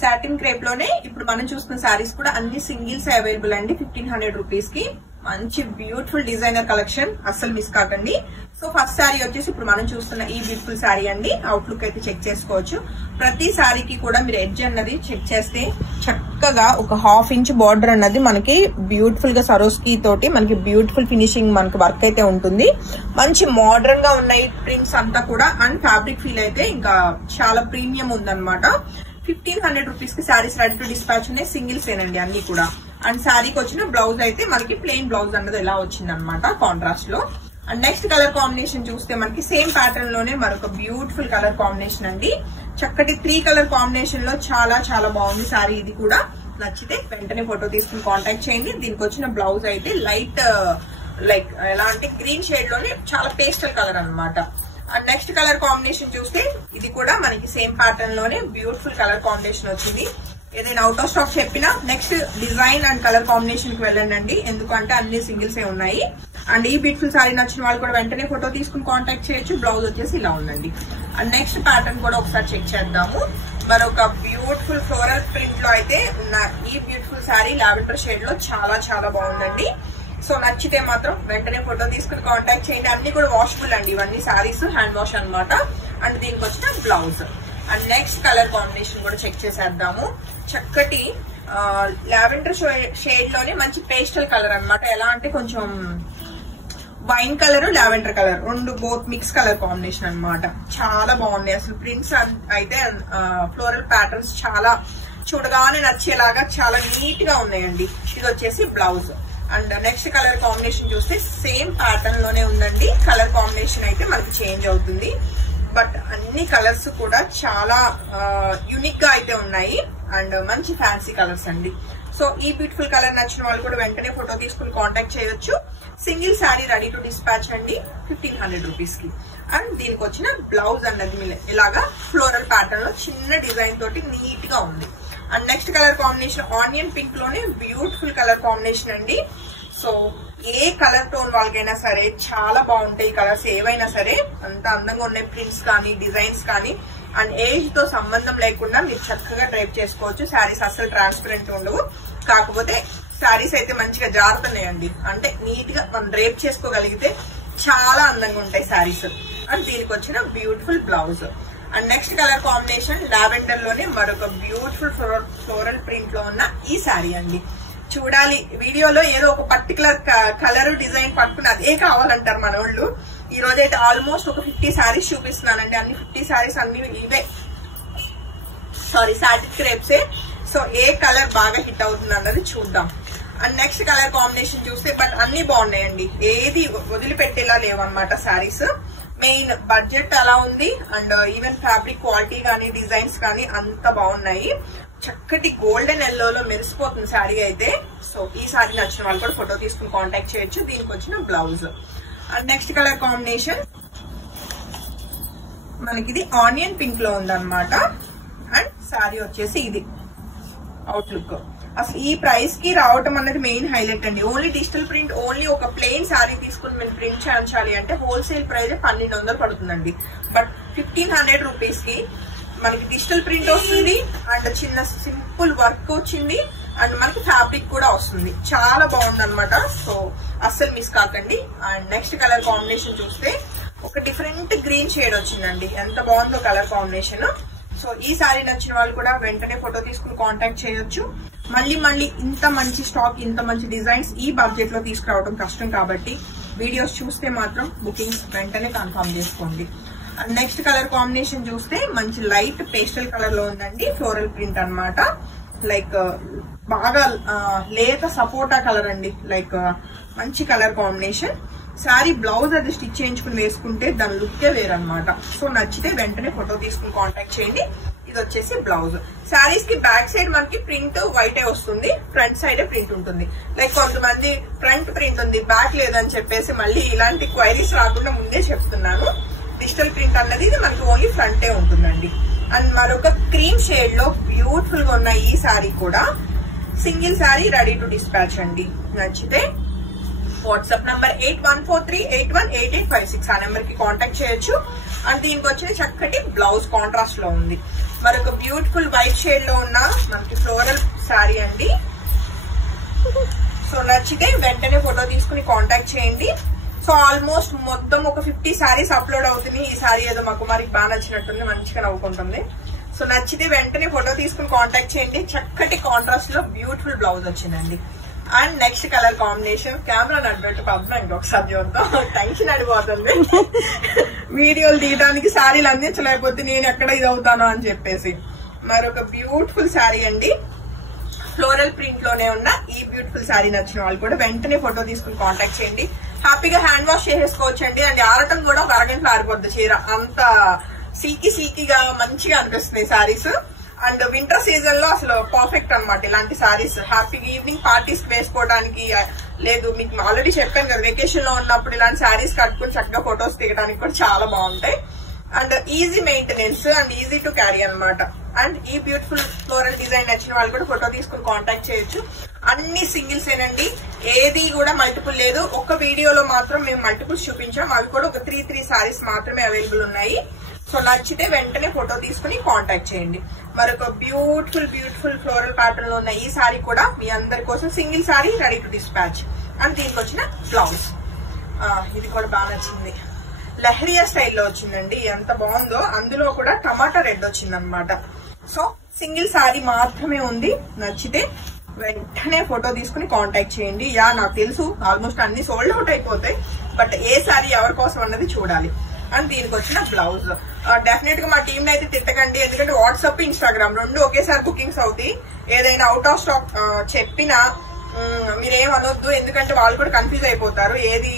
Satin crepe లోనే ఇప్పుడు మనం చూస్తున్న సారీస్ కూడా అన్ని సింగిల్స్ అవైలబుల్ అండి 1500 రూపీస్ కి. మంచి బ్యూటిఫుల్ డిజైనర్ కలెక్షన్, అస్సలు మిస్ కాకండి. సో ఫస్ట్ శారీ వచ్చేసి ఇప్పుడు మనం చూస్తున్న ఈ బ్యూటిఫుల్ శారీ అండి. అవుట్లుక్ అయితే చెక్ చేసుకోవచ్చు. ప్రతి శారీకి కూడా మీరు ఎడ్జ్ అన్నది చెక్ చేస్తే చక్కగా ఒక 1/2 ఇంచ్ బార్డర్ అన్నది మనకి బ్యూటిఫుల్ గా సరోస్కి తోటి మనకి బ్యూటిఫుల్ ఫినిషింగ్ మనకి వర్క్ అయితే ఉంటుంది. మంచి మోడర్న్ గా ఉన్నాయి ప్రింట్స్ అంతా కూడా. అండ్ ఫ్యాబ్రిక్ ఫీల్ అయితే ఇంకా చాలా ప్రీమియం ఉందన్నమాట. 1500 రూపీస్ కి శారీస్ రెడీ టు డిస్పాచ్ ఉన్నాయి. సింగిల్స్ ఏనండి అన్ని కూడా. అండ్ శారీకి వచ్చిన బ్లౌజ్ అయితే మనకి ప్లెయిన్ బ్లౌజ్ అన్నది ఎలా వచ్చింది అనమాట కాంట్రాస్ట్ లో. అండ్ నెక్స్ట్ కలర్ కాంబినేషన్ చూస్తే మనకి సేమ్ ప్యాటర్న్ లోనే మరొక బ్యూటిఫుల్ కలర్ కాంబినేషన్ అండి. చక్కటి 3 కలర్ కాంబినేషన్ లో చాలా చాలా బాగుంది శారీ. ఇది కూడా నచ్చితే వెంటనే ఫోటో తీసుకుని కాంటాక్ట్ చేయండి. దీనికి వచ్చిన బ్లౌజ్ అయితే లైట్ లైక్ ఎలా అంటే గ్రీన్ షేడ్ లోనే చాలా పేస్టల్ కలర్ అనమాట. అండ్ నెక్స్ట్ కలర్ కాంబినేషన్ చూస్తే ఇది కూడా మనకి సేమ్ ప్యాటర్న్ లోనే బ్యూటిఫుల్ కలర్ కాంబినేషన్ వచ్చింది. ఏదైనా అవుట్ ఆఫ్ స్టాక్ చెప్పినా next design and colour combination కి వెళ్ళండి, ఎందుకంటే అన్ని సింగిల్స్ ఏ ఉన్నాయి. అండ్ ఈ బ్యూటిఫుల్ సారీ నచ్చిన వాళ్ళు కూడా వెంటనే ఫోటో తీసుకుని కాంటాక్ట్ చేయొచ్చు. బ్లౌజ్ వచ్చేసి ఇలా ఉందండి. అండ్ నెక్స్ట్ ప్యాటర్న్ కూడా ఒకసారి చెక్ చేద్దాము. మరొక బ్యూటిఫుల్ ఫ్లోరల్ ప్రింట్ లో అయితే ఉన్న ఈ బ్యూటిఫుల్ సారీ లావెండర్ షేడ్ లో చాలా చాలా బాగుందండి. సో నచ్చితే మాత్రం వెంటనే ఫోటో తీసుకుని కాంటాక్ట్ చేయండి. అన్ని కూడా వాషబుల్ అండి, ఇవన్నీ సారీస్ హ్యాండ్ వాష్ అనమాట. అండ్ దీనికి వచ్చిన blouse. And next colour combination కూడా చెక్ చేసేద్దాము. చక్కటి లావెండర్ షేడ్ లోనే మంచి పేస్టల్ కలర్ అనమాట. ఎలా అంటే కొంచెం వైన్ కలర్ లావెండర్ కలర్ రెండు బోత్ మిక్స్ కలర్ కాంబినేషన్ అనమాట. చాలా బాగున్నాయి అసలు. ప్రింట్స్ అయితే ఫ్లోరల్ ప్యాటర్న్స్ చాలా చూడగానే నచ్చేలాగా చాలా నీట్ గా ఉన్నాయండి. ఇది వచ్చేసి blouse. And next colour combination చూస్తే సేమ్ ప్యాటర్న్ లోనే ఉందండి. కలర్ కాంబినేషన్ అయితే మనకి చేంజ్ అవుతుంది, బట్ అన్ని కలర్స్ కూడా చాలా యూనిక్ గా అయితే ఉన్నాయి. అండ్ మంచి ఫ్యాన్సీ కలర్స్ అండి. సో ఈ బ్యూటిఫుల్ కలర్ నచ్చిన వాళ్ళు కూడా వెంటనే ఫోటో తీసుకుని కాంటాక్ట్ చేయొచ్చు. Single sari ready to dispatch అండి 1500 రూపీస్ కి. అండ్ దీనికి వచ్చిన బ్లౌజ్ అన్నది ఇలాగా ఫ్లోరల్ ప్యాటర్న్ లో చిన్న డిజైన్ తోటి నీట్ గా ఉంది. And next colour combination onion pink లోనే బ్యూటిఫుల్ కలర్ కాంబినేషన్ అండి. సో ఏ కలర్ టోన్ వాళ్ళకైనా సరే చాలా బాగుంటాయి కలర్స్ ఏవైనా సరే. అంత అందంగా ఉన్నాయి ప్రింట్స్ కానీ డిజైన్స్ కానీ. అండ్ ఏజ్ తో సంబంధం లేకుండా మీరు చక్కగా డ్రైప్ చేసుకోవచ్చు. శారీస్ అస్సలు ట్రాన్స్పరెంట్ ఉండవు, కాకపోతే శారీస్ అయితే మంచిగా జారుతున్నాయండి. అంటే నీట్ గా మనం డ్రైప్ చేసుకోగలిగితే చాలా అందంగా ఉంటాయి శారీస్. అండ్ దీనికి వచ్చిన beautiful blouse. And next colour combination lavender లోనే మరొక బ్యూటిఫుల్ ఫ్లోరల్ ప్రింట్ లో ఉన్న ఈ శారీ అండి. చూడాలి వీడియోలో ఏదో ఒక పర్టికులర్ కలర్ డిజైన్ పట్టుకుని అదే కావాలంటారు మన వాళ్ళు. ఈ రోజు అయితే ఆల్మోస్ట్ ఒక 50 శారీస్ చూపిస్తున్నానండి. అన్ని 50 శారీస్ అన్ని ఇవే సాటిన్ క్రేప్సే. సో ఏ కలర్ బాగా హిట్ అవుతుంది అన్నది చూద్దాం. అండ్ నెక్స్ట్ కలర్ కాంబినేషన్ చూస్తే బట్ అన్ని బాగున్నాయండి, ఏది వదిలిపెట్టేలా లేవన్నమాట శారీస్. మెయిన్ బడ్జెట్ అలా ఉంది. అండ్ ఈవెన్ ఫ్యాబ్రిక్ క్వాలిటీ కానీ డిజైన్స్ కానీ అంత బాగున్నాయి. చక్కటి గోల్డెన్ ఎల్లోలో మెరిసిపోతుంది శారీ అయితే. సో ఈ శారీ నచ్చిన వాళ్ళు కూడా ఫోటో తీసుకుని కాంటాక్ట్ చేయొచ్చు. దీనికి వచ్చిన blouse. And next colour combination మనకి ఇది ఆనియన్ పింక్ లో ఉందన్నమాట. అండ్ శారీ వచ్చేసి ఇది అవుట్లుక్. అసలు ఈ ప్రైస్ కి రావటం అన్నది మెయిన్ హైలైట్ అండి. ఓన్లీ డిజిటల్ ప్రింట్, ఓన్లీ ఒక ప్లెయిన్ శారీ తీసుకుని మేము ప్రింట్ చేయించాలి అంటే హోల్సేల్ ప్రైస్ 1200 పడుతుందండి. బట్ 1500 రూపీస్ కి మనకి డిజిటల్ ప్రింట్ వస్తుంది. అండ్ చిన్న సింపుల్ వర్క్ వచ్చింది. అండ్ మనకి ఫ్యాబ్రిక్ కూడా వస్తుంది. చాలా బాగుంది అనమాట. సో అస్సలు మిస్ కాకండి. అండ్ నెక్స్ట్ కలర్ కాంబినేషన్ చూస్తే ఒక డిఫరెంట్ గ్రీన్ షేడ్ వచ్చిందండి. ఎంత బాగుందో కలర్ కాంబినేషన్. సో ఈ శారీ నచ్చిన వాళ్ళు కూడా వెంటనే ఫోటో తీసుకుని కాంటాక్ట్ చేయొచ్చు. మళ్ళీ ఇంత మంచి స్టాక్, ఇంత మంచి డిజైన్స్ ఈ బడ్జెట్ లో తీసుకురావడం కష్టం కాబట్టి వీడియోస్ చూస్తే మాత్రం బుకింగ్స్ వెంటనే కన్ఫర్మ్ చేసుకోండి. అండ్ నెక్స్ట్ కలర్ కాంబినేషన్ చూస్తే మంచి లైట్ పేస్టల్ కలర్ లో ఉందండి. ఫ్లోరల్ ప్రింట్ అన్నమాట. లైక్ బాగా లేత సపోటా కలర్ అండి. లైక్ మంచి కలర్ కాంబినేషన్. శారీ బ్లౌజ్ అది స్టిచ్ చేయించుకుని వేసుకుంటే దాని లుక్కే వేరనమాట. సో నచ్చితే వెంటనే ఫోటో తీసుకుని కాంటాక్ట్ చేయండి. ఇది వచ్చేసి బ్లౌజ్. శారీస్ కి బ్యాక్ సైడ్ మనకి ప్రింట్ వైట్ వస్తుంది, ఫ్రంట్ సైడ్ ప్రింట్ ఉంటుంది. లైక్ కొంతమంది ఫ్రంట్ ప్రింట్ ఉంది బ్యాక్ లేదని చెప్పేసి మళ్ళీ ఇలాంటి క్వైరీస్ రాకుండా ముందే చెప్తున్నాను. డిజిటల్ ప్రింట్ అన్నది ఇది మనకి ఓన్లీ ఫ్రంటే ఉంటుందండి. అండ్ మరొక క్రీమ్ షేడ్ లో బ్యూటిఫుల్ గా ఉన్న ఈ శారీ కూడా single sari ready to dispatch అండి. నచ్చితే వాట్సాప్ నంబర్ 8143818856 ఆ నెంబర్ కి కాంటాక్ట్ చేయొచ్చు. అండ్ దీనికి వచ్చిన చక్కటి బ్లౌజ్ కాంట్రాస్ట్ లో ఉంది. మరొక బ్యూటిఫుల్ వైట్ షేడ్ లో ఉన్న మనకి ఫ్లోరల్ శారీ అండి. సో నచ్చితే వెంటనే ఫోటో తీసుకుని కాంటాక్ట్ చేయండి. సో ఆల్మోస్ట్ మొత్తం ఒక 50 శారీస్ అప్లోడ్ అవుతుంది. ఈ శారీ ఏదో మా కుమారికి బాగా నచ్చినట్టుంది, మంచిగా నవ్వుకుంటుంది. సో నచ్చితే వెంటనే ఫోటో తీసుకుని కాంటాక్ట్ చేయండి. చక్కటి కాంట్రాస్ట్ లో బ్యూటిఫుల్ బ్లౌజ్ వచ్చిందండి. And next colour combination camera నడిపెట్టు పద్మ ఇంకొకసారి చూద్దాం, టెన్షన్ అడిపోతుంది వీడియోలు తీయడానికి శారీలు అందించలేకపోతే నేను ఎక్కడ ఇది అవుతానో అని చెప్పేసి. మరొక బ్యూటిఫుల్ శారీ అండి, ఫ్లోరల్ ప్రింట్ లోనే ఉన్న ఈ బ్యూటిఫుల్ శారీ నచ్చిన వాళ్ళు కూడా వెంటనే ఫోటో తీసుకుని కాంటాక్ట్ చేయండి. హ్యాపీగా హ్యాండ్ వాష్ చేసేసుకోవచ్చండి. అండ్ ఆరటం కూడా ఒక అరగంటలో ఆరిపోద్ది చీర, అంత సీకీగా మంచిగా అనిపిస్తున్నాయి శారీస్. అండ్ వింటర్ సీజన్ లో అసలు పర్ఫెక్ట్ అనమాట ఇలాంటి శారీస్. హ్యాపీగా ఈవినింగ్ పార్టీస్ వేసుకోవడానికి, లేదు మీకు ఆల్రెడీ చెప్పాను కదా వెకేషన్ లో ఉన్నప్పుడు ఇలాంటి శారీస్ కట్టుకుని చక్కగా ఫొటోస్ దిగడానికి కూడా చాలా బాగుంటాయి. And easy maintenance and easy to carry అనమాట. అండ్ ఈ బ్యూటిఫుల్ ఫ్లోరల్ డిజైన్ నచ్చిన వాళ్ళు కూడా ఫోటో తీసుకుని కాంటాక్ట్ చేయొచ్చు. అన్ని సింగిల్స్ ఏనండి, ఏది కూడా మల్టిపుల్ లేదు. ఒక్క వీడియోలో మాత్రం మేము మల్టిపుల్స్ చూపించాం, అవి కూడా ఒక 3 సారీస్ మాత్రమే అవైలబుల్ ఉన్నాయి. సో నచ్చితే వెంటనే ఫోటో తీసుకుని కాంటాక్ట్ చేయండి. మరొక బ్యూటిఫుల్ ఫ్లోరల్ ప్యాటర్న్ లో ఉన్న ఈ సారీ కూడా మీ అందరి కోసం single sorry ready to dispatch. And దీనికి వచ్చిన బ్లౌజ్ ఇది కూడా బాగా నచ్చింది, లహరియా స్టైల్లో వచ్చిందండి, ఎంత బాగుందో. అందులో కూడా టమాటా రెడ్ వచ్చింది అనమాట. సో సింగిల్ సారీ మాత్రమే ఉంది, నచ్చితే వెంటనే ఫోటో తీసుకుని కాంటాక్ట్ చేయండి. యా నాకు తెలుసు ఆల్మోస్ట్ అన్ని సోల్డ్ అవుట్ అయిపోతాయి, బట్ ఏ సారీ ఎవరి కోసం అన్నది చూడాలి. అండ్ దీనికి వచ్చిన బ్లౌజ్ డెఫినెట్ గా మా టీమ్ అయితే తిట్టకండి, ఎందుకంటే వాట్సాప్ ఇన్స్టాగ్రామ్ రెండు ఒకేసారి బుకింగ్స్ అవుతాయి. ఏదైనా అవుట్ ఆఫ్ స్టాక్ చెప్పినా మీరేం అనొద్దు, ఎందుకంటే వాళ్ళు కూడా కన్ఫ్యూజ్ అయిపోతారు ఏది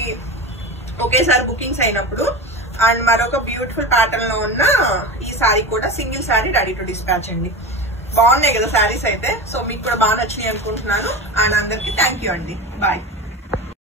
ఒకేసారి బుకింగ్స్ అయినప్పుడు. అండ్ మరొక బ్యూటిఫుల్ ప్యాటర్న్ లో ఉన్న ఈ సారీ కూడా single sorry ready to dispatch అండి. బాగున్నాయి కదా శారీస్ అయితే. సో మీకు కూడా బాగా నచ్చినాయి అనుకుంటున్నాను. అండ్ అందరికి థ్యాంక్ యూ అండి, బాయ్.